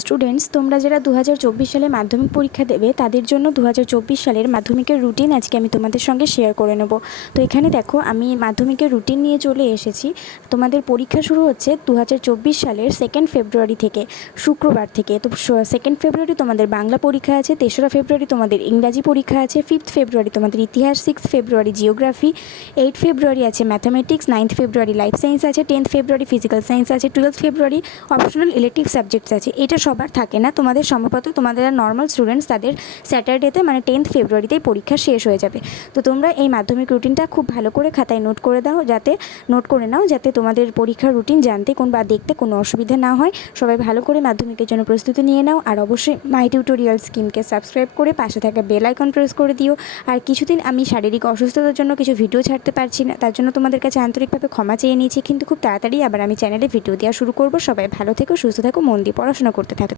Students, তোমরা যারা 2024 সালে মাধ্যমিক পরীক্ষা দেবে তাদের জন্য 2024 সালের মাধ্যমিকের রুটিন আজকে আমি তোমাদের সঙ্গে শেয়ার করে নেব। তো এখানে দেখো, আমি মাধ্যমিকের রুটিন নিয়ে চলে এসেছি। তোমাদের পরীক্ষা শুরু হচ্ছে 2024 সালের 2 ফেব্রুয়ারি থেকে, শুক্রবার থেকে। তো 2 ফেব্রুয়ারি তোমাদের বাংলা পরীক্ষা আছে, 3রা ফেব্রুয়ারি তোমাদের ইংরাজি পরীক্ষা আছে, 5th ফেব্রুয়ারি তোমাদের ইতিহাস, 6th ফেব্রুয়ারি জিওগ্রাফি, 8th ফেব্রুয়ারি আছে ম্যাথামেটিক্স, 9th ফেব্রুয়ারি লাইফ সায়েন্স আছে, 10th ফেব্রুয়ারি ফিজিক্যাল সায়েন্স আছে, 12th ফেব্রুয়ারি অপশনাল ইলেকটিভ সাবজেক্টস আছে। এটা সবার থাকে না, তোমাদের সম্ভবত তোমাদের নর্মাল স্টুডেন্টস তাদের স্যাটারডেতে মানে 10th ফেব্রুয়ারিতেই পরীক্ষা শেষ হয়ে যাবে। তো তোমরা এই মাধ্যমিক রুটিনটা খুব ভালো করে খাতায় নোট করে নাও, যাতে তোমাদের পরীক্ষার রুটিন জানতে বা দেখতে কোনো অসুবিধা না হয়। সবাই ভালো করে মাধ্যমিকের জন্য প্রস্তুতি নিয়ে নাও, আর অবশ্যই মাই টিউটোরিয়াল স্কিমকে সাবস্ক্রাইব করে পাশে থাকা বেল আইকন প্রেস করে দিও। আর কিছুদিন আমি শারীরিক অসুস্থতার জন্য কিছু ভিডিও ছাড়তে পারছি না, তার জন্য তোমাদের কাছে আন্তরিকভাবে ক্ষমা চেয়ে নিয়েছি, কিন্তু খুব তাড়াতাড়ি আবার আমি চ্যানেলে ভিডিও দেওয়া শুরু করব। সবাই ভালো থেকো, সুস্থ থেকো, মন দিয়ে পড়াশোনা করতে থাকো।